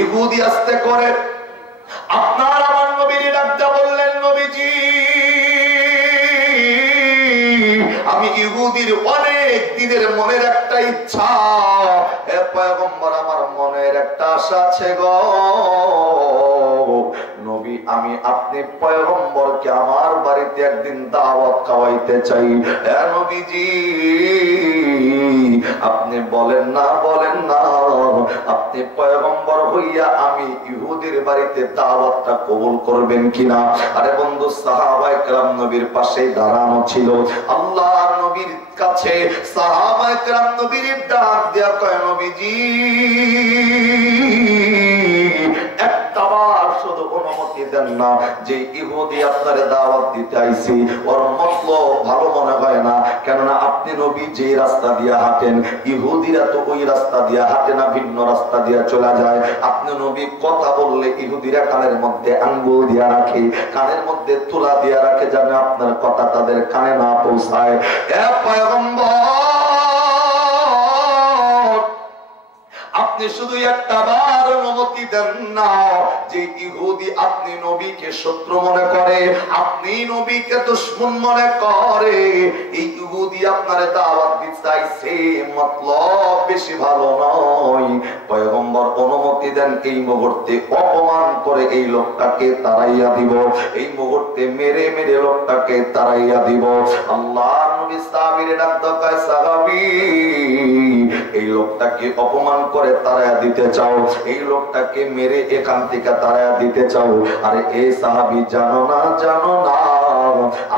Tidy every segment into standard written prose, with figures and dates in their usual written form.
ইহুদি আস্তে করে আপনার আমার নবীর ডাকতে বললেন, নবীজি আমি ইহুদির অনেক দিনের মনের একটা ইচ্ছা, হে পয়গম্বর আমার মনের একটা আশা আছে গো নবী, আমি আপনি পয়গম্বরকে আমার বাড়িতে একদিন দাওয়াত খাওয়াইতে চাই। হে নবীজি আপনি বলেন না আপনি পয়গম্বর হইয়া আমি ইহুদির বাড়িতে দাওয়াতটা কবুল করবেন কিনা? আরে বন্ধু, সাহাবায়ে কেরাম নবীর পাশে দাঁড়ানো ছিল। আল্লাহর নবীর কাছে সাহাবায়ে কেরাম নবীর ডাক দেয়া কয়, নবীজি একটাবার শুধু অনুমতি দেন না, যে ইহুদি আপনারে দাওয়াত দিতে আইছি ওর মতলব ভালো মনে হয় না, কেননা আপনি নবী যে রাস্তা দিয়ে হাঁটেন ইহুদিরা তো ওই রাস্তা দিয়ে হাঁটে না, ভিন্ন রাস্তা দিয়ে চলে যায়। আপনি নবী কথা বললে ইহুদিরা কানের মধ্যে আঙ্গুল দিয়া রাখে, কানের মধ্যে তুলা দিয়া রাখে, যেন আপনার কথা তাদের কানে না পৌঁছায়। এ পয়গম্বর আপনি শুধু একটা বার অনুমতি দেন না, যে ইহুদি আপনি নবীকে শত্রু মনে করে, আপনি নবীকে দুশমন মনে করে, এই ইহুদি আপনারে দাওয়াত দিতে চাইছে, মতলব বেশি ভালো নয়। পয়গম্বর অনুমতি দেন, এই মুহূর্তে অপমান করে এই লোকটাকে তাড়াইয়া দিব, এই মুহূর্তে মেরে মেরে লোকটাকে তাড়াইয়া দিব। আল্লাহর নবী সাহাবীরে ডাক দেয়, সাহাবী এই লোকটাকে অপমান করে তাড়াইয়া দিতে চাও, এই লোকটাকে মেরে এখান থেকে তাড়াইয়া দিতে চাও? আরে এ সাহাবী জানো না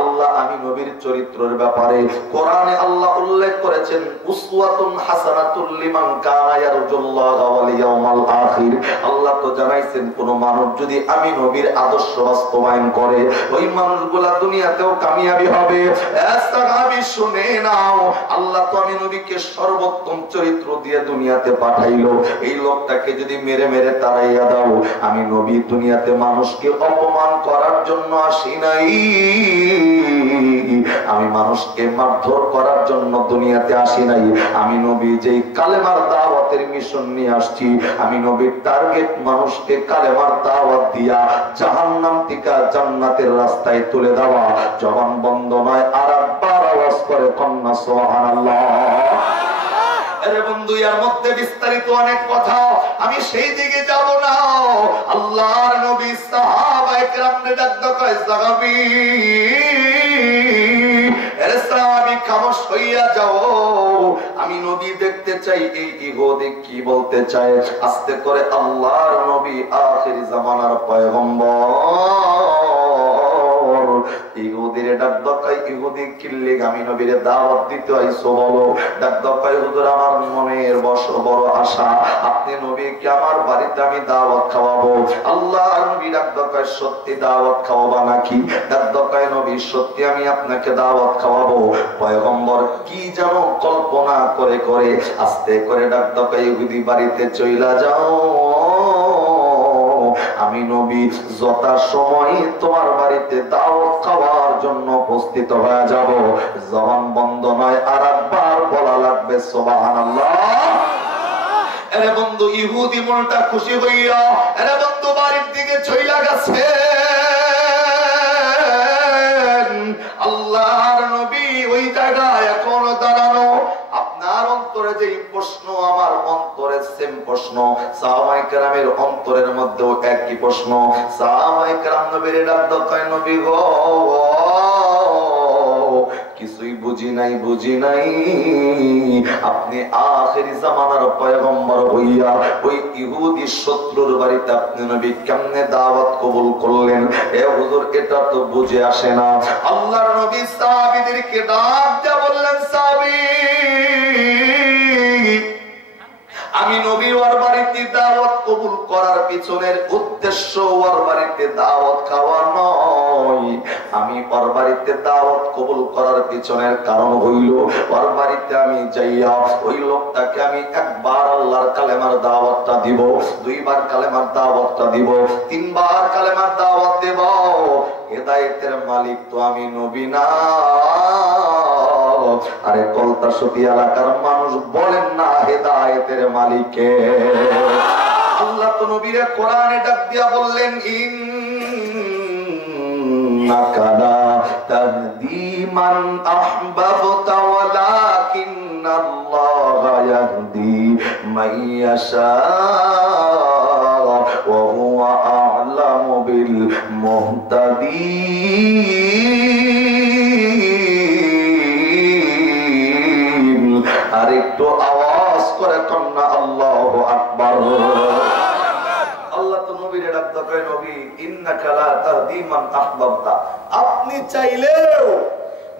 আল্লাহ আমি নবীর চরিত্রের ব্যাপারে কোরআনে আল্লাহ উল্লেখ করেছেন, উসওয়াতুন হাসানাতুল লিমান কানা ইয়ারজুল্লাহ ওয়াল ইয়াউমাল আখির। আল্লাহ তো জানাইছেন কোন মানুষ যদি আমি নবীর আদর্শ বাস্তবায়ন করে ওই মানুষগুলা দুনিয়াতেও কামিয়াবি হবে। এ সাহাবী শুনে নাও, আল্লাহ তো আমি নবীকে সর্বোত্তম চরিত্র দিয়ে দুনিয়াতে পাঠাইলো, এই লোকটাকে যদি মেরে মেরে তাড়াইয়া দাও, আমি নবী দুনিয়াতে মানুষকে অপমান করার জন্য আসি নাই, আমি মানুষকে মারধর করার জন্য দুনিয়াতে আসি নাই, আমি নবী যেই কালেমার দাওয়াতের মিশন নিয়ে আসছি, আমি নবীর টার্গেট মানুষকে কালেমার দাওয়াত দিয়া জাহান্নাম থেকে জান্নাতের রাস্তায় তুলে দেওয়া। জবান বন্ধ নয়, আর একবার আওয়াজ করে কন্যা সুবহানাল্লাহ। আরে বন্ধু, এর মধ্যে বিস্তারিত অনেক কথা, আমি সেই দিকে যাব না। আল্লাহর নবী সাহাবায়ে কেরামকে ডাকতে কয়, সাহাবী এর সাহাবী খামোশ হইয়া যাও, আমি নবী দেখতে চাই এই ইহুদি কি বলতে চায়। আস্তে করে আল্লাহর নবী আখির জামানার পয়গম্বর ইহুদিরে ডাক দকাই, ইহুদি কিল্লে আমি নবীরে দাওয়াত দিতে আইছো বলো? ডাক দকাই, হুজুর আমার মনের বড় আশা, আপনি নবীকে আমার বাড়িতে আমি দাওয়াত খাওয়াবো। আল্লাহর নবী ডাক দকাই, সত্যি দাওয়াত খাওয়াবা নাকি? ডাক দকাই, নবী সত্যি আমি আপনাকে দাওয়াত খাওয়াবো। পয়গম্বর কি যেন কল্পনা করে করে আস্তে করে ডাক দকাই, ইহুদি বাড়িতে চইলা যাও, আমি নবী যথা সময় তোমার বাড়িতে দাওয়াত খাওয়ার জন্য উপস্থিত হয়ে যাব। জবান বন্ধ নয়, আর একবার বলা লাগবে সুবহানাল্লাহ। আরে বন্ধু, ইহুদি মনটা খুশি হইয়া আরে বন্ধু বাড়ির দিকে চইলা গেছে। আল্লাহর নবী ওই জায়গায় এখনো দাঁড়ানো। আপনার অন্তরে যে প্রশ্ন আমার অন্তরে সেম প্রশ্ন, সাহাবায়ে কেরামের অন্তরের মধ্যেও একই প্রশ্ন। সাহাবায়ে কেরাম নবীর ডাক দেয়, নবী গো কিছুই বুঝি নাই, আপনি আখেরি জামানার পয়গম্বর হইয়া ওই ইহুদি শত্রুর বাড়িতে আপনি নবী কেমনে দাওয়াত কবুল করলেন? এ হুজুর, এটা তো বুঝে আসে না। আল্লাহর নবী সাহাবীদেরকে ডাক দিয়ে বললেন, সাহাবী আমি নবী ওর বাড়িতে দাওয়াত কবুল করার পিছনের উদ্দেশ্য ওর বাড়িতে দাওয়াত খাওয়া নয়, আমি ওর বাড়িতে দাওয়াত কবুল করার পিছনের কারণ হইল ওর বাড়িতে আমি যাইয়া ওই লোকটাকে আমি একবার আল্লাহর কালেমার দাওয়াতটা দিব, দুইবার কালেমার দাওয়াতটা দিব, তিনবার কালেমার দাওয়াত দেব। হেদায়েতের মালিক তো আমি নবী না। আরে কলতাসতি এলাকার মানুষ বলেন না হেদায়েতের মালিক কে? আল্লাহ তো নবীরে কোরআনে ডাক দিয়া বললেন ইন্নাকা লা তাহদি মান আহবাবতা ওয়ালাকিন্নাল্লাহা ইয়াহদি মান ইয়াশা ওয়া হুয়া আ'লামু বিল মুহতাদিন। আরেকটু আওয়াজ করে কন্না আল্লাহু আকবার। আল্লাহ তো নবীর ডাকতে কয় নবী ইন্নাকা লা তাহদি মান আহবাবতা, আপনি চাইলেও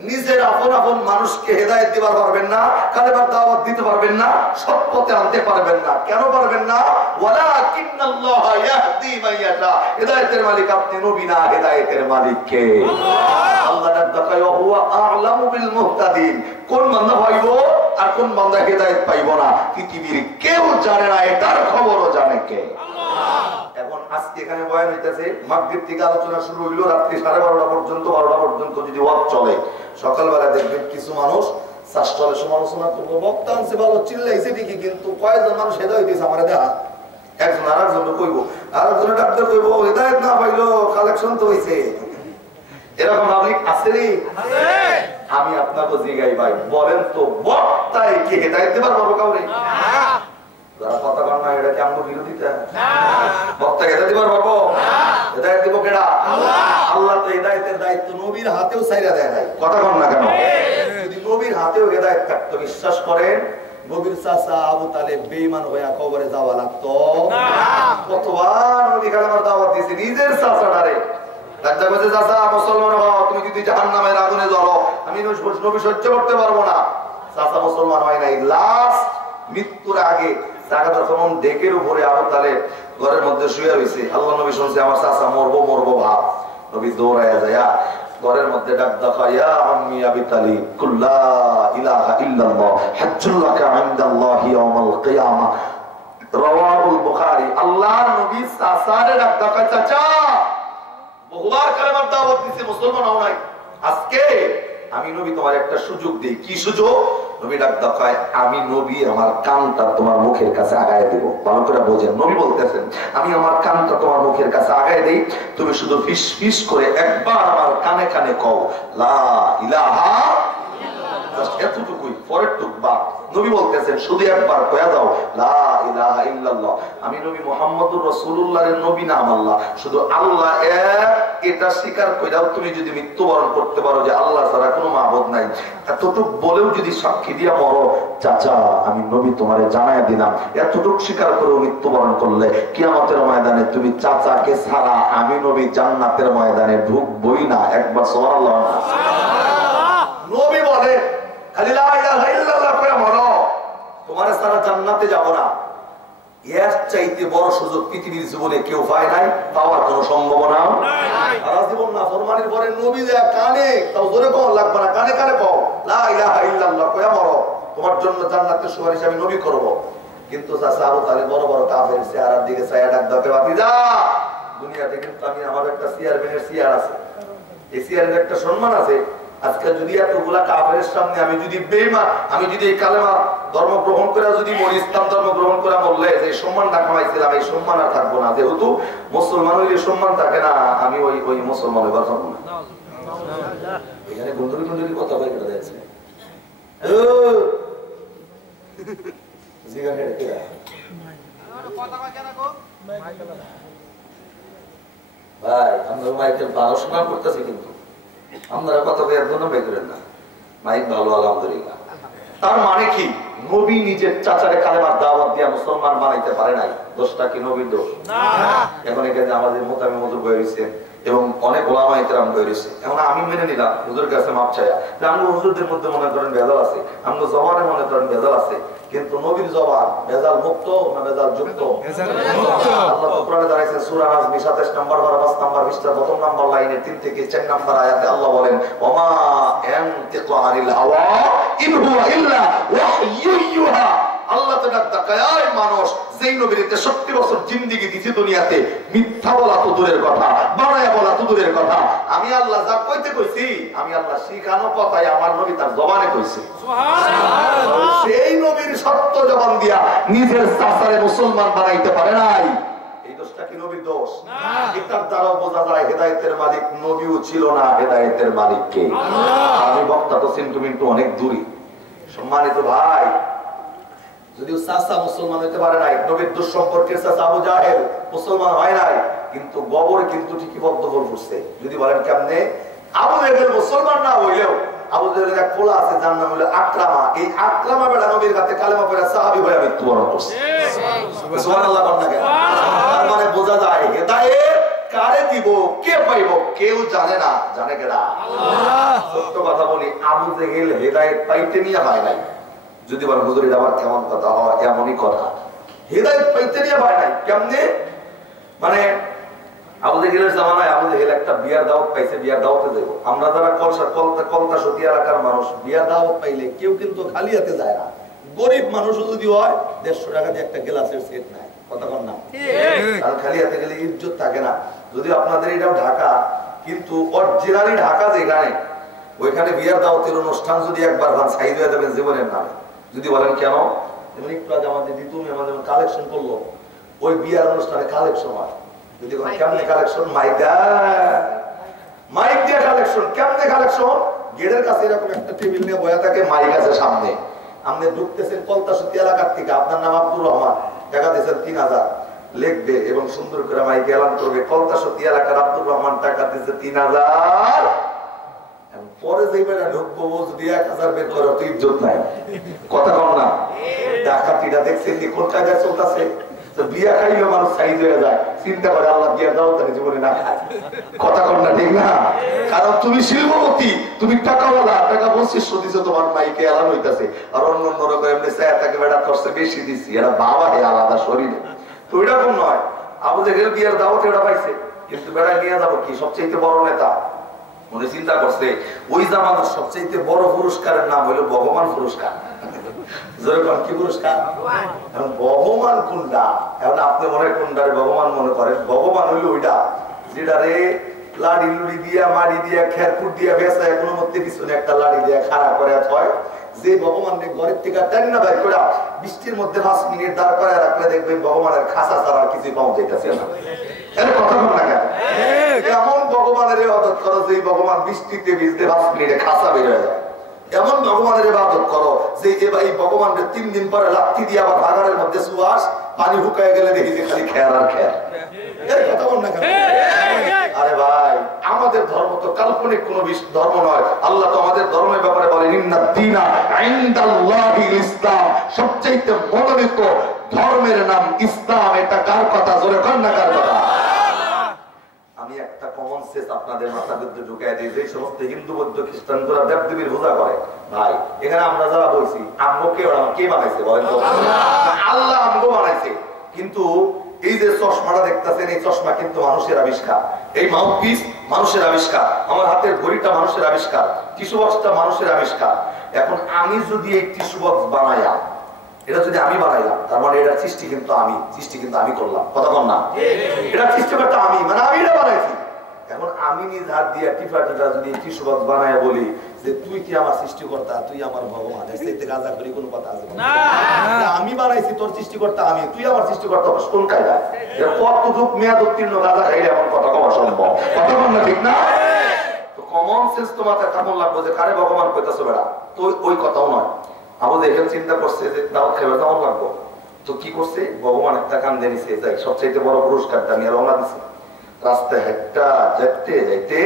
নিজের আপন আপন মানুষকে হেদায়েত দিতে পারবেন না, কালেমার দাওয়াত দিতে পারবেন না, সৎ পথে আনতে পারবেন না। কেন পারবেন না? ওয়ালাকিন্নাল্লাহা ইয়াহদি মান ইয়াশা, হেদায়েতের মালিক আপনি নবী না, হেদায়েতের মালিক কে? আল্লাহ। আল্লাহ ডাকতে কয় হুয়া আ'লামু বিল মুহতাদিন, কোন বান্দা পাইবো আর কোন বান্দা হেদায়েত পাইবো না পৃথিবীর কেউ জানে না, এটার খবরও জানে কে? এখন আজকে এখানে বয়ান হইতেছে, মাগরিব থেকে আলোচনা শুরু হইলো, রাত্রি 12:30 পর্যন্ত, 12টা পর্যন্ত যদি ওয়াজ চলে। সকালবেলা দেখবেন কিছু মানুষ শাস্ত্রের সমালোচনা করবো, বক্তা আনছে ভালো, চিল্লাইছে ঠিকই, কিন্তু কয়েকজন মানুষ হেদায়েত হইতেছে আমার দেখা। একজন আর একজন কইব, আর একজনের ডাক্তার কইব হেদায়েত না পাইলো, কালেকশন তো হইছে। এরকম পাবলিক আছে রে? আমি আপনাকে জিগাই ভাই, বলেন তো বক্তায় কি হেদায়েত দিবার পারবো কাউরে? যারা কথা কন না, এটা কি আমগো বিরোধিতা? বক্তা হেদায়েত দিবার পারবো? হেদায়েত দিব কেডা? আল্লাহ। আল্লাহ তো হেদায়েতের দায়িত্ব নবীর হাতেও ছাইরা দেয় নাই। কথা কন না কেন? যদি নবীর হাতেও হেদায়েত থাকতো, বিশ্বাস করেন নবীর চাচা আবু তালেব বেঈমান হইয়া কবরে যাওয়া লাগতো না। কতবার নবী কালেমার দাওয়াত দিয়েছে নিজের চাচাটারে, রাজা কইছে চাচা মুসলমান হও, তুমি যদি জাহান্নামের আগুনে জ্বলো আমি নবী সহ্য করতে পারবো না। চাচা মুসলমান হয় নাই, লাস্ট মৃত্যুর আগে জায়গাটা তখন ডেকের উপরে আবু তালেব ঘরের মধ্যে শুয়ে রয়েছে। আল্লাহ নবী শুনছে আমার চাচা মরবো মরবো ভাব, নবী দৌড়াইয়া যায় ঘরের মধ্যে ডাক দেখা, ইয়া আম্মি আবি তালিব কুল লা ইলাহা ইল্লাল্লাহ হাজ্জুল লাকা ইনদাল্লাহি ইয়াউমাল কিয়ামা, রাওয়াহুল বুখারী। আল্লাহ নবী চাচারে ডাক দেখা, চাচা বহুবার কালেমার দাওয়াত দিছে, মুসলমান হও নাই, আজকে আমি নবী তোমার একটা সুযোগ দেই। কি সুযোগ? নবী ডাক দেখায়, আমি নবী আমার কানটা তোমার মুখের কাছে আগায় দেব। ভালো করে বোঝেন, নবী বলতেছেন আমি আমার কানটা তোমার মুখের কাছে আগায় দেই, তুমি শুধু ফিস ফিস করে একবার আমার কানে কানে কও লা ইলাহা, এতটুকুই, পরের টুক বা নবী বলতেছেন শুধু একবার কয়া দাও লা ইলাহা ইল্লাল্লাহ, আমি নবী মুহাম্মদুর রাসূলুল্লাহর নবী নাম আল্লাহ, শুধু আল্লাহ এক, এটা স্বীকার কইরাও তুমি যদি মৃত্যুবরণ করতে পারো যে আল্লাহ ছাড়া কোনো মাবুদ নাই, এতটুক বলেও যদি সাক্ষী দিয়া মরো, চাচা আমি নবী তোমারে জানায় দিলাম, এতটুক স্বীকার করেও মৃত্যুবরণ করলে কিয়ামতের ময়দানে তুমি চাচাকে ছাড়া আমি নবী জান্নাতের ময়দানে ঢুকবই না। একবার সুবহানাল্লাহ। নবী বলে খালি লা ইলাহা ইল্লাল্লাহ কইরা মরো, তোমারে ছাড়া জান্নাতে যাব না। এর চাইতে বড় সুযোগ পৃথিবীর জীবনে কেউ পায় নাই, পাওয়ার কোনো সম্ভাবনা নাই। সারা জীবন না ফরমানির পরে নবী যা কানে, তাও জোরে কও লাগবে না, কানে কানে কও লা ইলাহা ইল্লাল্লাহ কইরা মরো, তোমার জন্য জান্নাতের সুপারিশ আমি নবী করব। কিন্তু চাচা আবু তালেব বড় বড় কাফের চেহারার দিকে চাইয়া ডাক দাও, বাতিজা দুনিয়াতে কিন্তু আমি আমার একটা চেয়ারম্যানের চেয়ার আছে, এই চেয়ারের একটা সম্মান আছে। আজকে যদি এতগুলা কাফেরের সামনে আমি যদি বেঈমান, আমি যদি এই কালেমা ধর্ম গ্রহণ করে যদি মরি, ইসলাম ধর্ম গ্রহণ করে মরলে যে সম্মানটা কামাইছিলাম এই সম্মান আর থাকবো না। যেহেতু মুসলমান হইলে সম্মান থাকে না, আমি ওই মুসলমান হইবার পারবো না। এখানে গুন্ডুরি গুন্ডুরি কথা বলে কেটে যাচ্ছে, ভাই আমরা মাইকেল পড়াশোনা করতেছি, কিন্তু আমরা কথা বলে একদম বের করেন না, মাইক ভালো আলহামদুলিল্লাহ। তার মানে কি? নবী নিজের চাচারে কালেমার দাওয়াত দিয়া মুসলমান বানাইতে পারে নাই, দোষটা কি নবীর দোষ? এখন এখানে আমাদের মোতামি মজুর বয়ে রয়েছে এবং অনেক ওলামা ইকরাম বয়ে রয়েছে। এখন আমি মেনে নিলাম হুজুরের কাছে মাপ চাইয়া যে আমরা হুজুরদের মধ্যে মনে করেন ভেজাল আছে, আমরা জবানে মনে করেন ভেজাল আছে, কিন্তু নবীর জবান ভেজাল মুক্ত না ভেজাল যুক্ত? আল্লাহ তো কোরআনে দাঁড়াইছে সূরা নাজম 27 নম্বর পারা 5 নম্বর পৃষ্ঠা প্রথম নম্বর লাইনে 3 থেকে 4 নম্বর আয়াতে আল্লাহ বলেন ওমা ইয়ানতিকু আনিল হাওয়া ইন হুয়া ইল্লা ওয়াহয়ু ইউহা। আল্লাহ তো ডাক দেখায় মানুষ যেই নবীতে 70 বছর জিন্দেগি দিছে দুনিয়াতে, মিথ্যা বলা তো দূরের কথা, বানায়া বলা তো দূরের কথা, আমি আল্লাহ যা কইতে কইছি আমি আল্লাহ শিখানো কথাই আমার নবী তার জবানে কইছে। সুবহানাল্লাহ। সেই নবীর সত্য জবান দিয়া নিজের চাচারে মুসলমান বানাইতে পারে নাই, দোষটা কি নবীর দোষ? এটার দ্বারা বোঝা যায় হেদায়েতের মালিক নবীও ছিল না, হেদায়েতের মালিক কে? আমি বক্তা তো সিন্টু মিন্টু অনেক দূরে। সম্মানিত ভাই, যদিও চাচা মুসলমান হইতে পারে নাই, নবীর দুঃসম্পর্কের চাচা আবু জাহেল মুসলমান হয় নাই, কিন্তু গবর কিন্তু ঠিকই বদ্ধপর করছে। যদি বলেন কেমনে? আবু জাহেল মুসলমান না হইলেও আবু জাহেলের এক পোলা আছে যার নাম হলো আকরামা। এই আকরামা বেলা নবীর কাছে কালেমা পড়ে সাহাবী হয়ে মৃত্যুবরণ করছে। সুবহানাল্লাহ বলেন না কেন? তার মানে বোঝা যায় হেদায়েত কারে দিব, কে পাইব কেউ জানে না, জানে কেডা? আল্লাহ। সত্য কথা বলি, আবু জাহেল হেদায়েত পাইতে নিয়ে হয় নাই। যদি বলেন হুজুর এটা আবার কেমন কথা হয়? এমনই কথা, হেদায়েত পাইতে নিয়ে হয় নাই। কেমনে? মানে আবু জাহেলের জামানায় আবু জাহেল একটা বিয়ার দাওয়াত পাইছে, বিয়ার দাওয়াতে যাব। আমরা যারা কলতা সতী এলাকার মানুষ, বিয়ার দাওয়াত পাইলে কেউ কিন্তু খালি হাতে যায় না। গরিব মানুষ যদি হয় 150 টাকা দিয়ে একটা গ্লাসের সেট নেয়, কথা বল না? কারণ খালি হাতে গেলে ইজ্জত থাকে না। যদি আপনাদের এটাও ঢাকা, কিন্তু অরিজিনালি ঢাকা যেখানে, ওইখানে বিয়ার দাওয়াতের অনুষ্ঠান যদি একবার ভান সাইড হয়ে যাবেন জীবনের নামে। যদি বলেন কেন? যেমন একটু আগে আমাদের দিতুমি আমাদের কালেকশন করলো, ওই বিয়ার অনুষ্ঠানে কালেকশন হয়। যদি বলেন কেমনে কালেকশন? মাইক দিয়ে কালেকশন। কেমনে কালেকশন? গেটের কাছে এরকম একটা টেবিল নিয়ে বয়া থাকে, মাইক আছে সামনে। আপনি ঢুকতেছেন কলতাসতী এলাকার থেকে, আপনার নাম আব্দুর রহমান, টাকা দিয়েছেন 3000, লিখবে এবং সুন্দর করে মাইকে এলান করবে কলতাসতী এলাকার আব্দুর রহমান টাকা দিয়েছে 3000। পরে যে বেলা ঢুকবো যদি 1000 বের করে তো ইজ্জত নাই, কথা কম না? ডাকাতিটা দেখছেন কি কোন কায়দায় চলতেছে? তো বিয়া খাইলে মানুষ সাইজ হয়ে যায়, চিন্তা করে আল্লাহ বিয়া দাও তাহলে জীবনে না খায়, কথা কম না? ঠিক না? কারণ তুমি শিল্পপতি, তুমি টাকাওয়ালা, টাকা 2500 দিছো, তোমার মাইকে এলান হইতাছে। আর অন্য অন্য রকম এমনি চায় তাকে বেড়া খরচা বেশি দিচ্ছি, এরা বাবা হে আলাদা শরীরে। তো এরকম নয়, আবু জাহেল বিয়ার দাওয়াতে ওরা পাইছে, কিন্তু বেড়ায় নিয়ে যাবো কি? সবচেয়ে বড় নেতা। মনে চিন্তা করছে ওই জামানার সবচেয়ে বড় পুরস্কারের নাম হলো ভগবান পুরস্কার। কি পুরস্কার? ভগবান কোনটা? এখন আপনি মনে কোনটারে ভগবান মনে করেন? ভগবান হইলো ওইটা যেটারে লাড়ি লুড়ি দিয়া মাড়ি দিয়া খেরপুর দিয়া বেসা এখনো মধ্যে পিছনে একটা লাড়ি দিয়া খাড়া করে হয়। যে ভগবানকে ঘরের থেকে টান না ভাই করে বৃষ্টির মধ্যে 5 মিনিট দাঁড় করে রাখলে দেখবেন ভগবানের খাসা ছাড়া কিছু পাওয়া যাইতেছে না। এর কথা বল না কেন? এমন ভগবানের ইবাদত করো যে ভগবান বৃষ্টিতে ভিজতে 5 মিনিটে খাসা বের হয়ে যায়। এমন ভগবানের ইবাদত করো যে এই ভগবানকে 3 দিন পরে লাঠি দিয়ে আবার ভাগাড়ের মধ্যে সুবাস, পানি হুকায় গেলে দেখি যে খালি খেয়ার আর খেয়ার। এর কথা বল না কেন? আরে ভাই, আমাদের ধর্ম তো কাল্পনিক কোন ধর্ম নয়। আল্লাহ তো আমাদের ধর্মের ব্যাপারে বলেন ইন্নাদ দীনা ইনদাল্লাহিল ইসলাম, সবচেয়ে মনোনীত ধর্মের নাম ইসলাম। এটা কার কথা? জোরে কর না কার কথা? আমি একটা কমন সেন্স আপনাদের মাথার মধ্যে ঢুকাই দিই। যে সমস্ত হিন্দু বৌদ্ধ খ্রিস্টানরা দেবদেবীর পূজা করে, ভাই এখানে আমরা যারা বলছি আমগোকে কে বানাইছে বলেন তো? আল্লাহ আমগো বানাইছে। কিন্তু এই যে চশমাটা দেখতেছেন, এই চশমা কিন্তু মানুষের আবিষ্কার। এই মাউথপিস মানুষের আবিষ্কার। আমার হাতের ঘড়িটা মানুষের আবিষ্কার। টিস্যু বক্সটা মানুষের আবিষ্কার। এখন আমি যদি এই টিস্যু বক্স বানাইয়া, এটা যদি আমি বানাইলাম, তার মানে এটা সৃষ্টি কিন্তু আমি, সৃষ্টি কিন্তু আমি করলাম, কথা বল না? এটা সৃষ্টিকর্তা আমি, মানে আমি এটা বানাইছি। এখন আমি নিজ হাত দিয়ে টিফা যদি টিস্যু বক্স বানাইয়া বলি যে তুই কি আমার সৃষ্টিকর্তা, তুই আমার ভগবান, এর চাইতে গাঁজা করি কোনো কথা আছে না? আমি বানাইছি, তোর সৃষ্টিকর্তা আমি, তুই আমার সৃষ্টিকর্তা, কোন কায়দা? কতটুক মেয়াদ উত্তীর্ণ গাঁজা খাইলে এমন কথা কওয়া সম্ভব, কথা বল না? ঠিক না? তো কমন সেন্স তো মাথায় কেমন লাগবো যে কারে ভগবান কইতাছো বেড়া? তো ওই কথাও নয়। আমাদের এখানে চিন্তা করছে যে দাওয়াত খাইবে কেমন লাগবো, তো কি করছে? ভগবান একটা কান দিয়ে নিছে, সবচেয়ে বড় পুরস্কারটা নিয়ে রওনা দিছে। রাস্তায় হেঁটে যাইতে যাইতে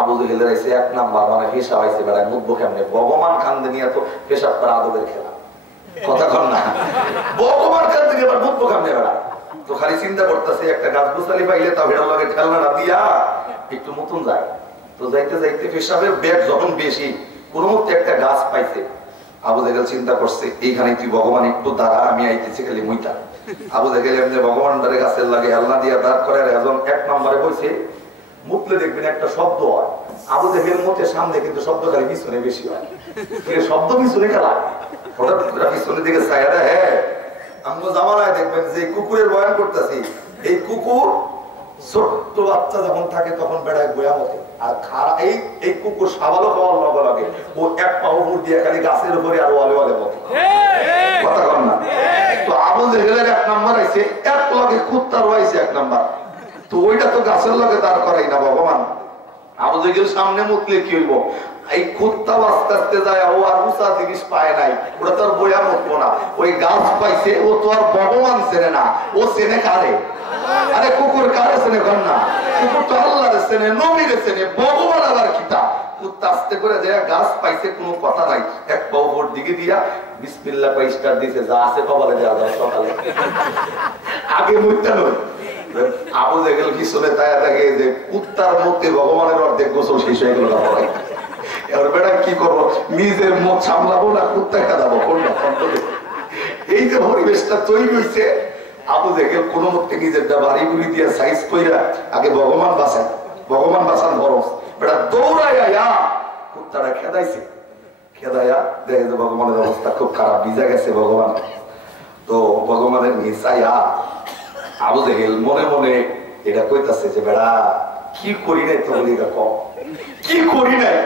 আবু জাহেলের আইছে 1 নাম্বার, মানে হিসাব আইছে বেড়ায় মুখবো কেমনে? ভগবান কান্দে নিয়ে তো হিসাব করা আদবের খেলা, কথা কন না? ভগবান কান্দে নিয়ে আবার মুখবো কেমনে বেড়ায়? তো খালি চিন্তা করতেছে একটা গাছ গুছালি পাইলে তাও হেরার লগে ঠেলনা দিয়া একটু মতন যায়। তো যাইতে যাইতে পেশাবের ব্যাগ যখন বেশি, কোন মধ্যে একটা গাছ পাইছে। আবু জাহেল চিন্তা করছে এইখানে তুই ভগবান একটু দাঁড়া, আমি আইতেছি খালি মুইটা। আবু জাহেল এমনি ভগবান দাঁড়ে গাছের লাগে হেলনা দিয়া দাঁড় করে এখন 1 নম্বরে বসে মুতলে দেখবেন একটা শব্দ হয়। আবু জাহেল মতে সামনে, কিন্তু শব্দ খালি পিছনে বেশি হয়। শব্দ পিছনে খেলা, হঠাৎ পিছনের দিকে ছায়া। হ্যাঁ, আমরা জামানায় দেখবেন যে কুকুরের বয়ান করতেছি, এই কুকুর ছোট্ট বাচ্চা যখন থাকে তখন বেড়ায় বয়া মতে, আর খারা এই কুকুর সাবালো খাওয়ার লগে লাগে ও এক পা উপর দিয়ে খালি গাছের উপরে আর ওয়ালে ওয়ালে মতে কথা কর না। তো আবু জেহেলের 1 নাম্বার আইছে, এক লগে কুত্তার আইছে 1 নাম্বার। তো ওইটা তো গাছের লগে দাঁড় করাই না ভগবান। আবু জেহেল সামনে মুতলে কি হইব? এই কুত্তা আস্তে আস্তে যায়, ও আর উঁচা জিনিস পায় নাই, ওটা তো আর বয়া মতবো না। ওই গাছ পাইছে, ও তো আর ভগবান চেনে না, ও চেনে কারে? আরে কুকুর কারে চেনে? কর না, কুকুর তো আল্লাহরে চেনে, নবীরে চেনে, ভগবান আবার কিতা। কুত্তা আস্তে করে যায়, গাছ পাইছে, কোনো কথা নাই, এক পা উপর দিকে দিয়া বিসমিল্লাহ কই স্টার দিছে, যা আছে কপালে দেওয়া যায় সকালে আগে মুইতা নয়। আবু জেহেল কি শুনে তাই থাকে যে কুত্তার মধ্যে ভগবানের অর্ধেক গোসল শেষ হয়ে গেল না পড়াই। এবার বেটা কি করবো, নিজের মুখ সামলাবো না কুত্তা খেদাবো কোনটা? এই যে পরিবেশটা তৈরি হয়েছে, আবু জেহেল কোন মধ্যে নিজের বাড়ি গুলি দিয়ে সাইজ কইরা আগে ভগবান বাঁচান, ভগবান বাঁচান বরং বেটা দৌড়াইয়া কুত্তাটা খেদাইছে। খেদাইয়া দেখে যে ভগবানের অবস্থা খুব খারাপ, ভিজা গেছে ভগবান। তো ভগবানের নিচাইয়া আবু জেহেল মনে মনে এটা কইতাছে যে বেড়া কি করি নাই তো বলি কম, কি করি নাই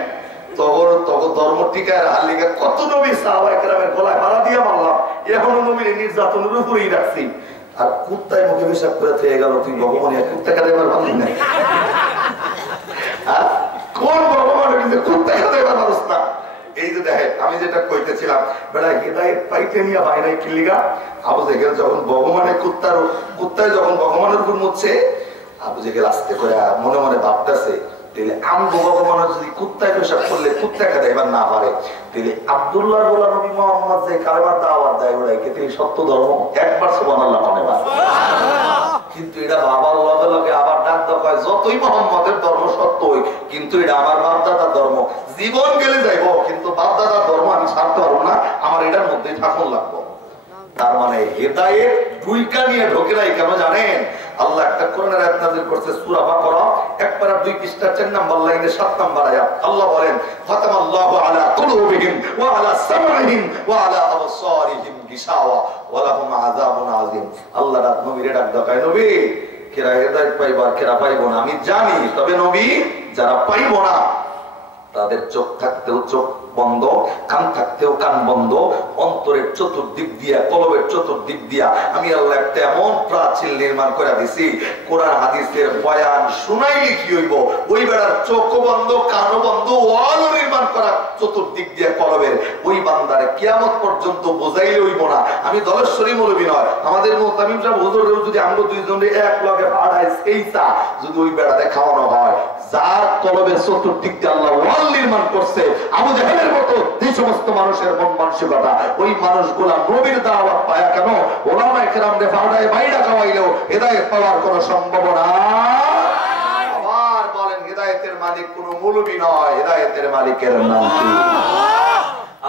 তখন ধর্ম টিকায় হালিকা কত নবী সাহাবায়ে কেরামের গলায় মারা দিয়া মারলাম, এখনো নবীর নির্যাতনের উপরেই রাখছি, আর কুত্তায় মুখে পেশাব করে থেকে গেল, তুই ভগবান কুত্তা খাইবার ভাবলি না? কোন ভগবান কুত্তা খাইবার মানুষ না? এই যে দেখেন আমি যেটা কইতেছিলাম, বেড়া হিদায়েত পাইতে নিয়ে বাইরে কিলিগা আবু জেহেল যখন ভগবানের কুত্তায় যখন ভগবানের উপর মুছছে, আবু জেহেল আস্তে করে মনে মনে ভাবতেছে, তাহলে আমগো ভগবানের যদি কুত্তায় পেশাব করলে কুত্তা খেতে এবার না পারে, তাহলে আব্দুল্লাহর বলা নবী মুহাম্মদ যে কালেমার দাওয়াত দেয় ওরাইকে তিনি সত্য ধর্ম একবার সুবহানাল্লাহ মানে বাস। কিন্তু এটা বাবার লগে লগে আবার ডাক দেয়, যতই মুহাম্মদের ধর্ম সত্য হই কিন্তু এটা আমার বাপদাদার ধর্ম, জীবন গেলে যাইব কিন্তু বাপদাদার ধর্ম আমি ছাড়তে পারবো না, আমার এটার মধ্যেই থাকুন লাগবো। তার মানে হেদায়েত দুইটা নিয়ে ঢোকে নাই কেন জানেন? আল্লাহ একটা কোরআনের আয়াত নাযিল করছে সূরা বাকারা 1 পৃষ্ঠা 4 নম্বর লাইনে 7 নম্বর আয়াত। আল্লাহ বলেন ফাতামাল্লাহু আলা কুলুবিহিম ওয়া আলা সামঈহিম ওয়া আলা আবসারিহিম গিশাওয়া ওয়া লাহুম আযাবুন আযীম। আল্লাহ রাত নবীরে ডাক দেয়, নবী কেরা হেদায়েত পাইবা কেরা পাইবো না আমি জানি, তবে নবী যারা পাইবো না তাদের চোখ থাকতেও চোখ বন্ধ, কান থাকতেও কান বন্ধ, অন্তরের চতুর্দিক দিয়া কলবের চতুর্দিক দিয়া আমি আল্লাহ একটা এমন প্রাচীর নির্মাণ করে দিছি, কোরআন হাদিসের বয়ান শুনাইলে কি হইব, ওই বেড়ার চোখ বন্ধ কানও বন্ধ ওয়াল নির্মাণ করা চতুর্দিক দিয়া কলবের, ওই বান্দারে কিয়ামত পর্যন্ত বোঝাইলে হইব না। আমি দলেশ্বরী মৌলবী নয়, আমাদের মুহতামিম সাহেব হুজুরেও যদি আমরা দুইজনে এক লগে ভাড়ায় সেইটা যদি ওই বেড়াতে খাওয়ানো হয়, যার কলবের চতুর্দিক দিয়ে আল্লাহ ওয়াল নির্মাণ করছে, আবু জাহেলের মতো যে সমস্ত মানুষের মন মানসিকতা, ওই মানুষগুলা নবীর দাওয়াত পায় কেন? ওলামায়ে কেরামদের ভাড়ায় বাইরা খাওয়াইলেও হেদায়েত পাওয়ার কোনো সম্ভাবনা। আবার বলেন হেদায়েতের মালিক কোনো মৌলবী নয়, হেদায়েতের মালিকের নাম কি?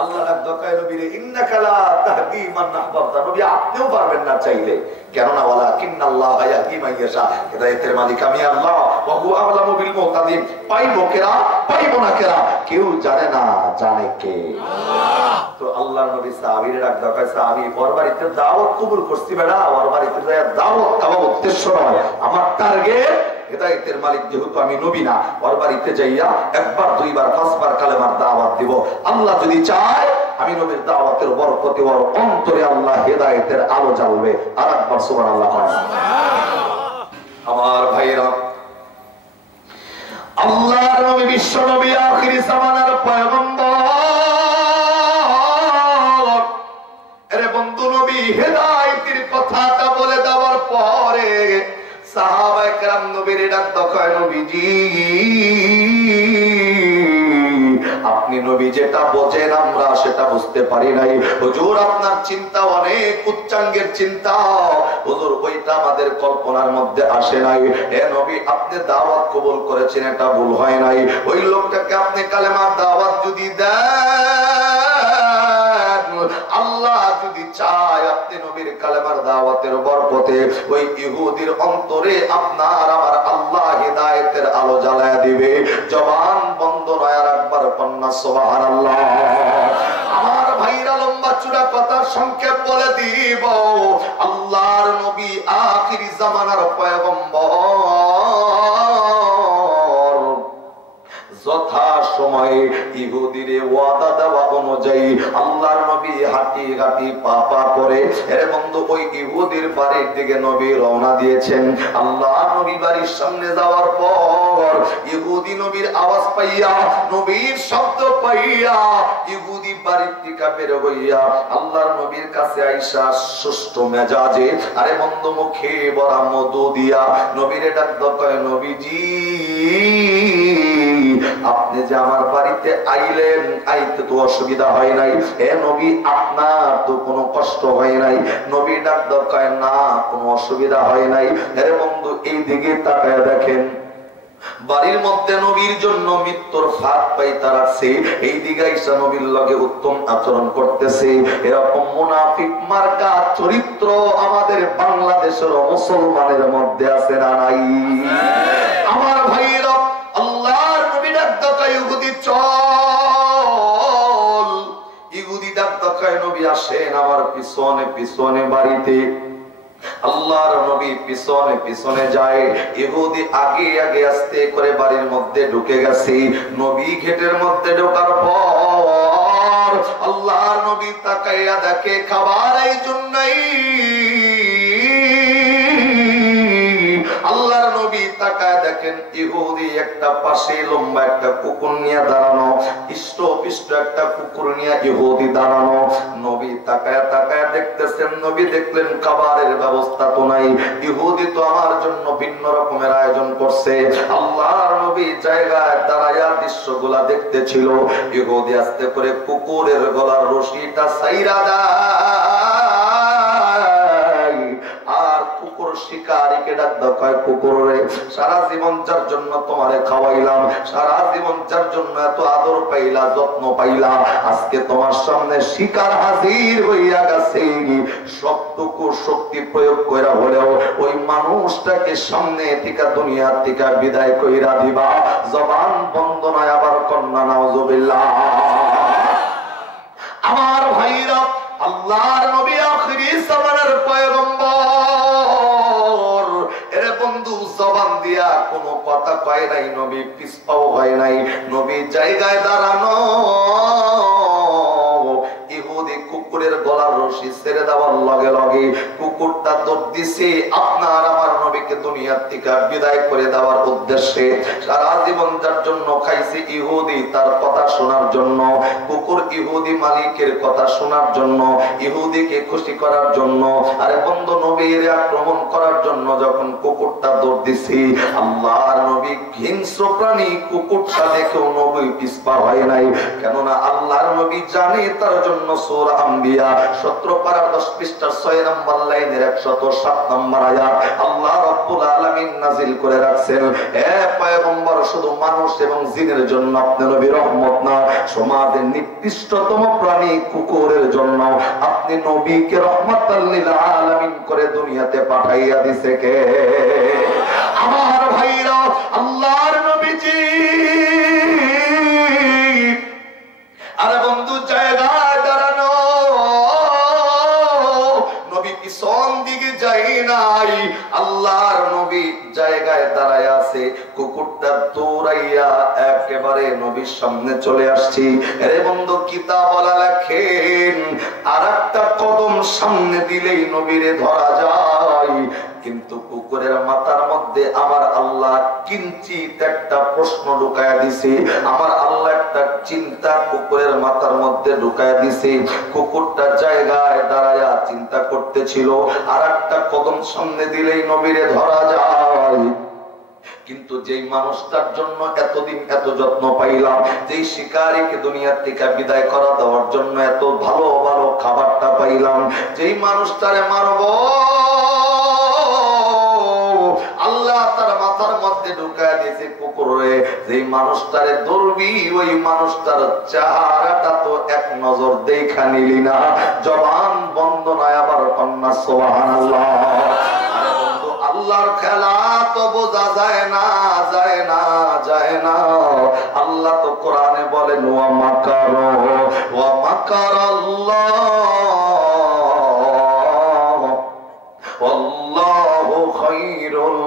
আল্লাহ দকায় নবীরে ইন্নাকা লা তাহদি মান আহবাবতা, নবী আপনিও পারবেন না চাইলে, কেননা ওয়ালাকিন্নাল্লাহ ইয়াহদি মান ইয়াশা, হেদায়েতের মালিক আমি আল্লাহ, ওয়া হুয়া আ'লামু বিল মুহতাদিন। পাইবো কেরা পাইবো না কেরা কেউ জানে না, জানে কে? আল্লাহ। তো আল্লাহর নবী সাহাবীরে ডাক দকায়, সাহাবী ওর বাড়িতে দাওয়াত কবুল করছি, বেড়া ওর বাড়িতে যায় দাওয়াত খাওয়া উদ্দেশ্য নয়, আমার টার্গেট হেদায়েতের মালিক যেহেতু আমি নবী না, ওর বাড়িতে যাইয়া 1 বার 2 বার 5 বার কালেমার দাওয়াত দিব। আল্লাহ যদি চায় আমি নবীর দাওয়াতের বরকতে ওর অন্তরে আল্লাহ হেদায়েতের আলো জ্বালবে। আর একবার সুবহানাল্লাহ করেন। আমার ভাইরা, আল্লাহর নবী বিশ্ব নবী আখিরি জামানার পয়গম্বর, আরে বন্ধু নবী হেদায়েতের কথাটা বলে দেওয়ার পরে সাহাবায়ে কেরাম নবীরে ডাক দেয়, নবীজি আপনি নবী যেটা বোঝেন আমরা সেটা বুঝতে পারি নাই, হুজুর আপনার চিন্তা অনেক উচ্চাঙ্গের চিন্তা, হুজুর ওইটা আমাদের কল্পনার মধ্যে আসে নাই। হে নবী আপনি দাওয়াত কবুল করেছেন, এটা ভুল হয় নাই, ওই লোকটাকে আপনি কালেমার দাওয়াত যদি দেন, আল্লাহ যদি চায় আপনি নবীর কালেমার দাওয়াতের বরকতে ওই ইহুদির অন্তরে আপনার আমার আল্লাহ হেদায়েতের আলো জ্বালায়া দিবে। জবান বন্ধ নয়, আর একবার কন্যা সুবহানাল্লাহ। আমার ভাইরা লম্বা চূড়া কথা সংক্ষেপ বলে দিব, আল্লাহর নবী আখিরি জামানার পয়গম্বর, যথা সময়ে ইহুদিরে ওয়াদা দেওয়া অনুযায়ী আল্লাহর নবী হাঁটি হাঁটি পা পা করে এর বন্ধু ওই ইহুদির বাড়ির দিকে নবী রওনা দিয়েছেন। আল্লাহর নবী বাড়ির সামনে যাওয়ার পর ইহুদি নবীর আওয়াজ পাইয়া, নবীর শব্দ পাইয়া ইহুদি বাড়ির থেকে বের হইয়া আল্লাহর নবীর কাছে আইসা সুষ্ঠ মেজাজে আরে বন্ধু মুখে বড় মধু দিয়া নবীরে ডাক দয়, নবীজি আপনি যে আমার বাড়িতে আইলেন, আইতে তো অসুবিধা হয় নাই, এ নবী আপনার তো কোনো কষ্ট হয় নাই। নবী ডাক দয়, না কোনো অসুবিধা হয় নাই। এর বন্ধু এই দিকে তাকায় দেখেন, বাড়ির মধ্যে নবীর জন্য মৃত্যুর ফাঁদ পাইতা রাখছে, এই দিকে ঈসা নবীর লগে উত্তম আচরণ করতেছে। এরকম মুনাফিক মার্কা চরিত্র আমাদের বাংলাদেশের মুসলমানের মধ্যে আছে না নাই? আমার ভাইরা, আল্লাহর নবী ডাক দয়, ইহুদি চল। ইহুদি ডাক দয়, নবী আসেন আমার পিছনে পিছনে বাড়িতে। আল্লাহর নবী পিছনে পিছনে যায়, ইহুদি আগে আগে আস্তে করে বাড়ির মধ্যে ঢুকে গেছে। নবী গেটের মধ্যে ঢোকার পর আল্লাহর নবী তাকাইয়া দেখে খাবার এই জন্যই। আল্লাহর নবী তাকায় দেখেন ইহুদি একটা পাশে লম্বা একটা কুকুর নিয়ে দাঁড়ানো, ইষ্ট একটা কুকুর নিয়ে ইহুদি দাঁড়ানো। নবী তাকায় তাকায় দেখতেছেন, নবী দেখলেন খাবারের ব্যবস্থা তো নাই, ইহুদি তো আমার জন্য ভিন্ন রকমের আয়োজন করছে। আল্লাহর নবী জায়গায় দাঁড়ায়া দৃশ্যগুলা দেখতেছিল। ইহুদি আস্তে করে কুকুরের গলার রশিটা ছাইরা দেয়, আর কুকুর শিকারীকে ডাক দয়, কুকুরে সারা জীবন যার জন্য তোমারে খাওয়াইলাম, সারা জীবন যার জন্য এত আদর পাইলা যত্ন পাইলা, আজকে তোমার সামনে শিকার হাজির হইয়া গেছে। সবটুকু শক্তি প্রয়োগ কইরা হলেও ওই মানুষটাকে সামনে থেকে দুনিয়ার থেকে বিদায় কইরা দিবা। জবান বন্ধ নয়, আবার কন্যা নাউজুবিল্লাহ। আমার ভাইরা, আল্লাহর নবী আখিরি জামানার পয়গম্বর। এর বন্ধু জবান দিয়া কোনো কথা কয় নাই, নবী পিছপাও হয় নাই, নবী জায়গায় দাঁড়ানো। ইহুদি কুকুরের গলার রশি ছেড়ে দেওয়ার লগে লগে কুকুরটা দৌড় দিছে আপনার আমার নবীকে দুনিয়ার থেকে বিদায় করে দেওয়ার উদ্দেশ্যে। সারা জীবন যার জন্য খাইছে ইহুদি তার কথা শোনার জন্য, কুকুর ইহুদি মালিকের কথা শোনার জন্য, ইহুদিকে খুশি করার জন্য। আরে বন্ধু, নবীর আক্রমণ করার জন্য যখন কুকুরটা দৌড় দিছে, আল্লাহর নবী হিংস্র প্রাণী কুকুরটা দেখেও নবী পিছপা হয় নাই। কেননা আল্লাহর নবী জানে তার জন্য সূরা আম্বিয়া 17 পারা 10 পৃষ্ঠা 6 নম্বর লাইনের 107 নম্বর আয়াত আল্লাহ রাব্বুল আলামিন নাযিল করে রাখছেন, হে পয়গম্বর শুধু মানুষ এবং জিনের জন্য আপনি নবী রহমত না, সমাজের নিকৃষ্টতম প্রাণী কুকুরের জন্য আপনি নবীকে রহমাতাল লিল আলামিন করে দুনিয়াতে পাঠাইয়া দিয়েছে কে? আমার ভাইরা, আল্লাহর নবীজি আরে বন্ধু জায়গায় দাঁড়ানো, নবী পিছন দিকে যাই নাই, আল্লাহর নবী জায়গায় দাঁড়ায় আছে। কুকুরটা দৌড়াইয়া একেবারে নবীর সামনে চলে আসছি। আরে বন্ধু কিতাব বলা লেখেন, আর একটা কদম সামনে দিলেই নবীরে ধরা যায়। কিন্তু কুকুরের মাথার মধ্যে আমার আল্লাহ কিঞ্চিত একটা প্রশ্ন ঢুকায়া দিছে, আমার আল্লাহ একটা চিন্তা কুকুরের মাথার মধ্যে ঢুকায়া দিছে। কুকুরটা জায়গায় দাঁড়ায়া চিন্তা করতেছিল, আর একটা কদম সামনে দিলেই নবীরে ধরা যায়। কিন্তু যেই মানুষটার জন্য এতদিন এত যত্ন পাইলাম, যেই শিকারীকে দুনিয়ার থেকে বিদায় করা দেওয়ার জন্য এত ভালো ভালো খাবারটা পাইলাম, যেই মানুষটারে মারব আল্লাহ তার মাথার মধ্যে ঢুকায় দিয়েছে কুকুরে, যেই মানুষটারে ধরবি ওই মানুষটার চেহারাটা তো এক নজর দেখা নিলি না। জবান বন্ধ নয়, আবার কন্যা সুবহানাল্লাহ। আল্লাহর খেলা তো বোঝা যায় না, যায় না, যায় না। আল্লাহ তো কোরআনে বলেন, ওয়া মাকারু ওয়া মাকারাল্লাহ ওয়াল্লাহু খায়রুল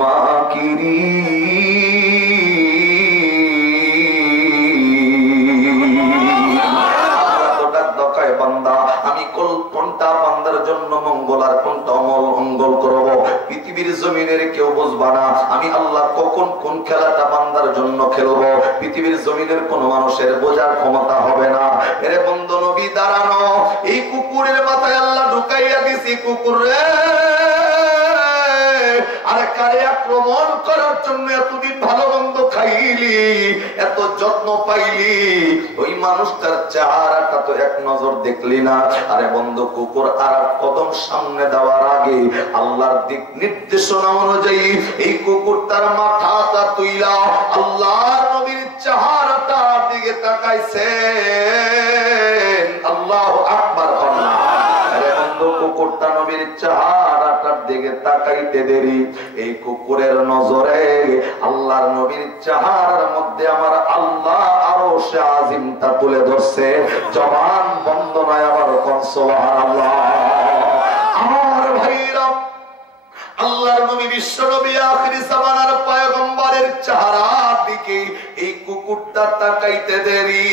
মাকিরিন। কন্ট্রোল করব। পৃথিবীর জমিনের কেউ বুঝবা না আমি আল্লাহ কখন কোন খেলাটা বান্দার জন্য খেলবো। পৃথিবীর জমিনের কোন মানুষের বোঝার ক্ষমতা হবে না। এরে বন্ধু নবী দাঁড়ানো, এই কুকুরের মাথায় আল্লাহ ঢুকাইয়া দিছি, কুকুর রে আরে কারে আক্রমণ করার জন্য এতদিন ভালো মন্দ খাইলি, এত যত্ন পাইলি, ওই মানুষটার চেহারাটা তো এক নজর দেখলি না। আরে বন্ধু কুকুর আর কদম সামনে দেওয়ার আগে আল্লাহর দিক নির্দেশনা অনুযায়ী এই কুকুর তার মাথাটা তুইলা আল্লাহর নবীর চেহারাটার দিকে তাকাইছে। আল্লাহু আকবার। আরে বন্ধু কুকুরটা নবীর চেহারাটার দিকে তাকাইতে দেরি, এই কুকুরের নজরে আল্লাহর নবীর চেহারার মধ্যে আমার আল্লাহ আরশে আজিমটা তুলে ধরছে। জবান বন্ধ নয়, আবার কোন সুবহানাল্লাহ। আমার ভাইরা, আল্লাহর নবী বিশ্ব নবী আখিরি জামানার পয়গম্বরের চেহারার দিকে এই কুকুরটা তাকাইতে দেরি।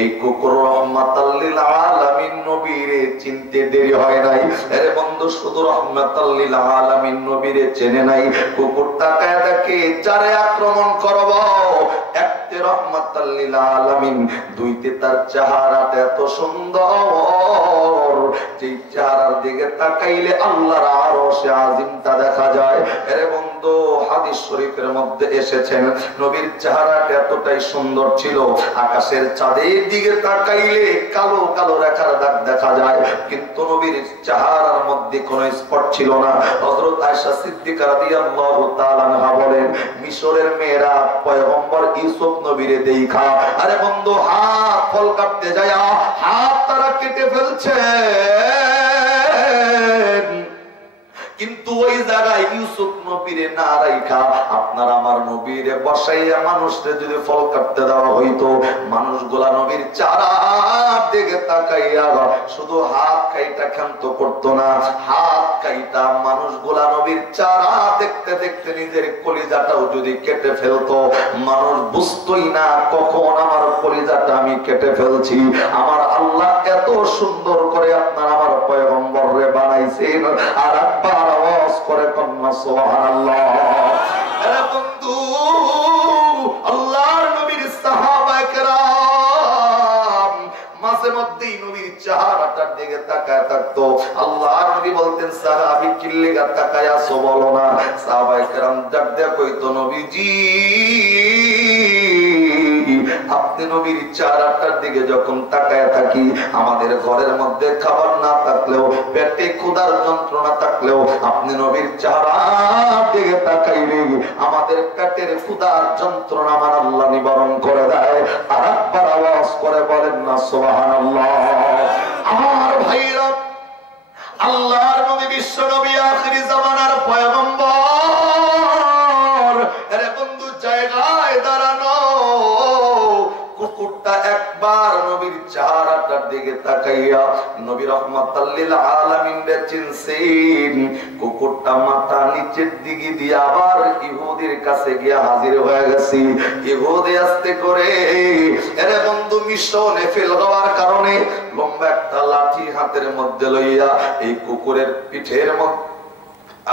এই কুকুর রহমাতাল লিল আলামিন নবীরে চিনতে দেরি হয় নাই। আরে বন্ধু শুধু রহমাতাল লিল আলামিন নবীরে চেনে নাই, কুকুর তাকায় দেখে যারে আক্রমণ করব, একতে রহমাতাল লিল আলামিন, দুইতে তার চেহারাটা এত সুন্দর যে চেহারার দিকে তাকাইলে আল্লাহর আরশে আজিমটা দেখা যায়। আরে বন্ধু হাদিস শরীফের মধ্যে এসেছেন নবীর চেহারাটা এতটাই সুন্দর ছিল, আকাশের চাঁদের দিকে তাকাইলে কালো কালো রেখার দাগ দেখা যায়, কিন্তু নবীর চেহারার মধ্যে কোনো স্পট ছিল না। হযরত আয়েশা সিদ্দিকা রাদিয়াল্লাহু তাআলা আনহা বলেন, মিশরের মেয়েরা পয়গম্বর ইউসুফ নবীরে দেখা আরে বন্ধু হাত ফল কাটতে যায় হাত তারা কেটে ফেলছে, কিন্তু ওই জায়গায় ইউসুফ নবীরে না রাইখা আপনার আমার নবীরে বসাইয়া মানুষদের যদি ফল কাটতে দেওয়া হইতো, মানুষগুলা নবীর চারার দিকে তাকাইয়া শুধু হাত কাইটা ক্ষান্ত করতো না, হাত কাইটা মানুষগুলা নবীর চারা দেখতে দেখতে নিজের কলিজাটাও যদি কেটে ফেলতো, মানুষ বুঝতোই না কখন আমার কলিজাটা আমি কেটে ফেলছি। আমার আল্লাহ এত সুন্দর করে আপনার আমার পয়গম্বররে বানাইছেন। আর একবার আওয়াজ করে কন্যা সুবহানাল্লাহ। আরে বন্ধু আল্লাহর নবীর সাহাবায়ে কেরাম মাঝে মধ্যেই নবীর চেহারাটার দিকে তাকায় থাকতো। আল্লাহর নবী বলতেন, সাহাবী কি লাগা তাকায় আছো বলো না। সাহাবায়ে কেরাম ডাক দিয়ে কইতো, নবীজি আপনি নবীর চেহারাটার দিকে যখন তাকায় থাকি, আমাদের ঘরের মধ্যে খাবার না থাকলেও, পেটে ক্ষুধার যন্ত্রণা থাকলেও, আপনি নবীর চেহারার দিকে তাকাইলে আমাদের পেটের ক্ষুধার যন্ত্রণা আমার আল্লাহ নিবারণ করে দেয়। আর একবার আওয়াজ করে বলেন না সুবহানাল্লাহ। আমার ভাইরা, আল্লাহর নবী বিশ্ব নবী আখিরি জামানার পয়গম্বর, আরে বন্ধু জায়গায় দাঁড়ানো, কুকুরটা একবার নবীর চেহারাটার দিকে তাকাইয়া নবী রহমাতাল লিল আলামিন রে চিনছেন। কুকুরটা মাথা নিচের দিকে দিয়ে আবার ইহুদির কাছে গিয়ে হাজির হয়ে গেছে। ইহুদি আস্তে করে আরে বন্ধু মিশনে ফেল হওয়ার কারণে লম্বা একটা লাঠি হাতের মধ্যে লইয়া এই কুকুরের পিঠের মধ্যে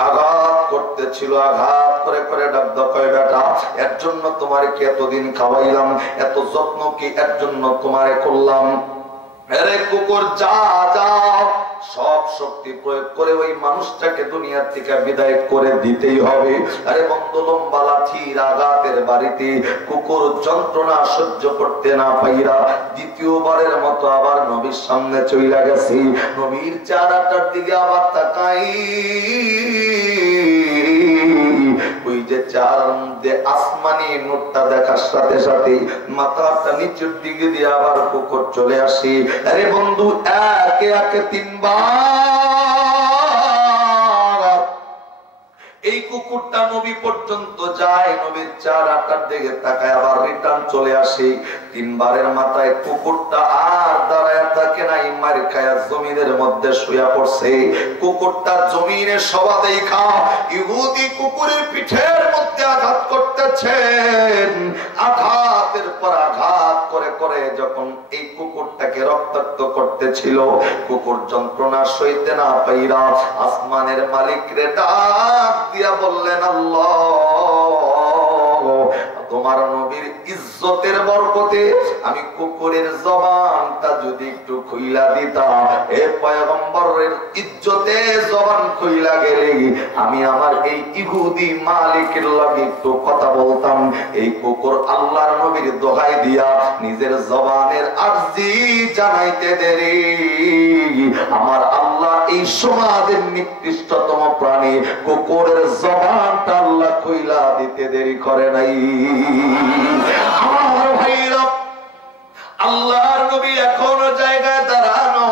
আঘাত করতেছিল। আঘাত করে করে ডাকতে কয়, বেটা এর জন্য তোমারে কি এতদিন খাওয়াইলাম, এত যত্ন কি এর জন্য তোমারে করলাম? আরে কুকুর যা যা, সব শক্তি প্রয়োগ করে ওই মানুষটাকে দুনিয়ার থেকে বিদায় করে দিতেই হবে। আরে বন্ধু লম্বা লাঠির আঘাতের বাড়িতে কুকুর যন্ত্রণা সহ্য করতে না পাইরা দ্বিতীয়বারের মতো আবার নবীর সামনে চইলা গেছে। নবীর চেহারাটার দিকে আবার তাকাই, ওই যে চেহারার মধ্যে আসমানি নূরটা দেখার সাথে সাথে মাথাটা নিচের দিকে দিয়ে আবার কুকুর চলে আসি। আরে বন্ধু একে একে তিনবার এই কুকুরটা নবী পর্যন্ত যায়, নবীর চেহারাটার দিকে তাকায় আবার রিটার্ন চলে আসে। তিনবারের মাথায় কুকুরটা আর দাঁড়ায় থাকে নাই, মার খায়া জমিনের মধ্যে শুয়ে পড়ছে। কুকুরটা জমিনে সবা দেখা ইহুদি কুকুরের পিঠের মধ্যে আঘাত করতেছেন। আঘাতের পর আঘাত করে করে যখন এই কুকুরটা জমিনটাকে রক্তাক্ত করতেছিল। কুকুর যন্ত্রণা সইতে না পাইরা আসমানের মালিকরে ডাক দিয়া বললেন, আল্লাহ, তোমার নবীর ইজ্জতের বরকতে আমি কুকুরের জবানটা যদি একটু খুইলা দিতাম, এ পয়গম্বরের ইজ্জতে জবান খুইলা গেলে আমি আমার এই ইহুদি মালিকের লগে একটু কথা বলতাম। এই কুকুর আল্লাহর নবীর দোহাই দিয়া নিজের জবানের আরজি জানাইতে দেরি আমার আল্লাহ এই সমাজের নিকৃষ্টতম প্রাণী কুকুরের জবানটা আল্লাহ খুইলা দিতে দেরি করে নাই। আমার ভাইরা, আল্লাহর নবী এখনো জায়গায় দাঁড়ানো।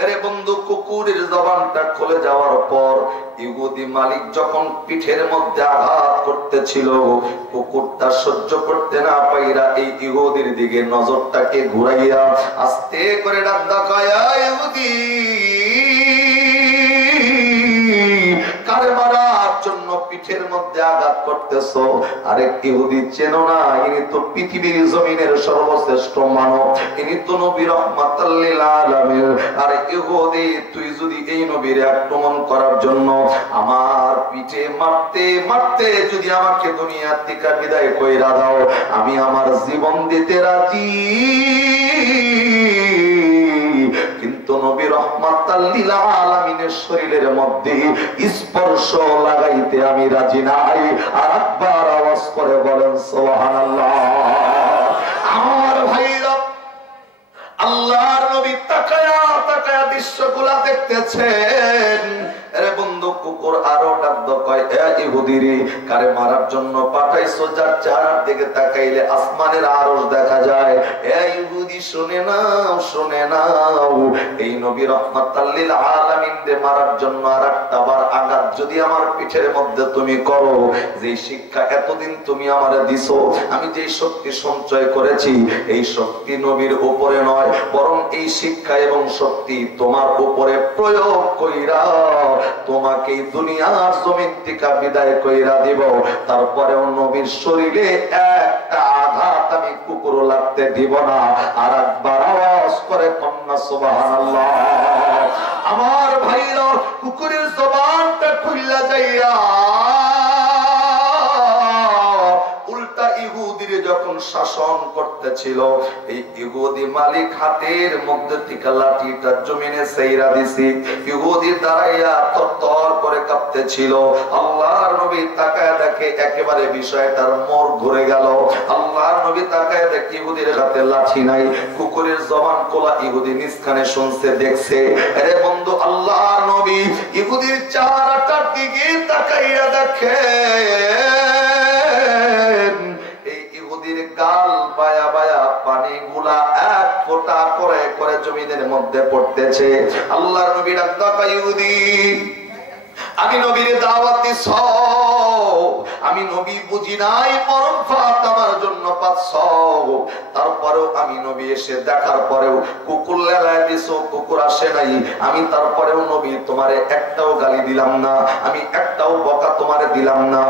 আরে বন্ধু, কুকুরের জবানটা খুলে যাওয়ার পর ইহুদি মালিক যখন পিঠের মধ্যে আঘাত করতেছিল, কুকুরটা সহ্য করতে না পাইরা এই ইহুদির দিকে নজরটাকে ঘুরাইয়া আস্তে করে ডাক দেয়, ইহুদি, কারে মারার জন্য পিঠের মধ্যে আঘাত করতেছো? আরেক ইহুদি চেনো না? ইনি তো পৃথিবীর জমিনের সর্বশ্রেষ্ঠ মানব, ইনি তো নবী রাহমাতাল লিল আলামিন। আর ইহুদি, তুই যদি এই নবীর আক্রমণ করার জন্য আমার পিঠে মারতে মারতে যদি আমাকে দুনিয়া থেকে বিদায় কইরা দাও, আমি আমার জীবন দিতে রাজি, কিন্তু নবী রাহমাতাল লিল আলামিনের শরীরের মধ্যে স্পর্শ লাগাইতে আমি রাজি নাই। আর একবার আওয়াজ করে বলেন সুবহানাল্লাহ। আমার ভাইরা, আল্লাহর নবী তাকায়া তাকায়া দৃশ্যগুলা দেখতেছেন। আরে বন্ধু, কুকুর আরো ডাক কয়, এ ইহুদিরে, কারে মারার জন্য পাঠাইছো? যার চেহারার দিকে তাকাইলে আসমানের আরশ দেখা যায়। এ ইহুদি, শুনে নাও, শুনে নাও, এই নবী রাহমাতাল লিল আলামিন রে মারার জন্য আরেকটা বার আঘাত যদি আমার পিঠের মধ্যে তুমি করো, যে শিক্ষা এতদিন তুমি আমারে দিছো, আমি যে শক্তি সঞ্চয় করেছি, এই শক্তি নবীর উপরে নয়, বরং এই শিক্ষা এবং শক্তি তোমার উপরে প্রয়োগ কইরা তোমাকে দুনিয়ার জমিন থেকে বিদায় কইরা দিব। তারপরেও নবীর শরীরে একটা আঘাত আমি কুকুর লাগতে দিব না। আর একবার আওয়াজ করে কন্যা সুবহানাল্লাহ। আমার ভাইরা, কুকুরের জবানটা খুইলা যাইয়া উল্টা ইহুদিরে যখন শাসন করতেছিল, এই ইহুদি মালিক হাতের মধ্যে থেকে লাঠিটা জমিনে ছাইরা দিছি। ইহুদি দাঁড়াইয়া তরতর করে কাঁপতেছিল। আল্লাহর নবী তাকায় দেখে একেবারে বিষয়টার মোড় ঘুরে গেল। আল্লাহর নবী তাকায় দেখে ইহুদির হাতে লাঠি নাই, কুকুরের জবান খোলা। ইহুদি নিষ্কানে শুনছে, দেখছে। আরে বন্ধু, আল্লাহর নবী ইহুদির চেহারাটার দিকে তাকাইয়া দেখে এই ইহুদির গাল বায়া বায়া পানি গুলা এক ফোঁটা করে করে জমিনের মধ্যে পড়তেছে। আল্লাহর নবী ডাক দেয়, ইহুদি, আমি নবীর দাওয়াত দিছ, আমি নবী বুঝি নাই মরণ ফাঁদ আমার জন্য পাচ্ছ, তারপরেও আমি নবী এসে দেখার পরেও কুকুর লেলায় দিছ, কুকুর আসে নাই। আমি তারপরেও নবী তোমারে একটাও গালি দিলাম না, আমি একটাও বকা তোমারে দিলাম না।